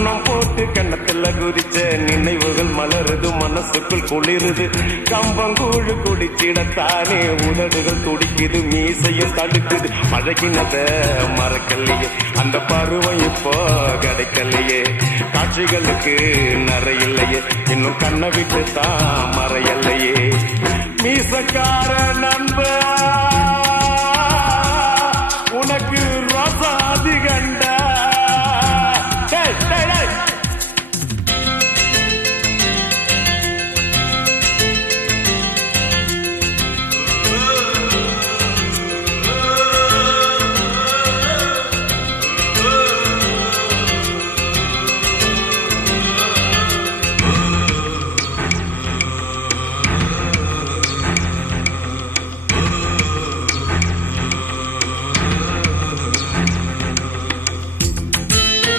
கண்ணம் போட்டு கண்ணத்துல குதிச்ச நினைவுகள் மலருது, மனசுக்குள் குளிருது. கம்பங்கூழு குடிச்சிடத்தானே உதடுகள் துடிக்குது, மீசையும் தடுக்குது. பழகினத மறக்கலையே, அந்த பருவம் இப்போ கிடைக்கலையே. காட்சிகளுக்கு நிறையில்லையே, இன்னும் கண்ணை விட்டு தான் மறையல்லையே. மீசக்கார நண்பா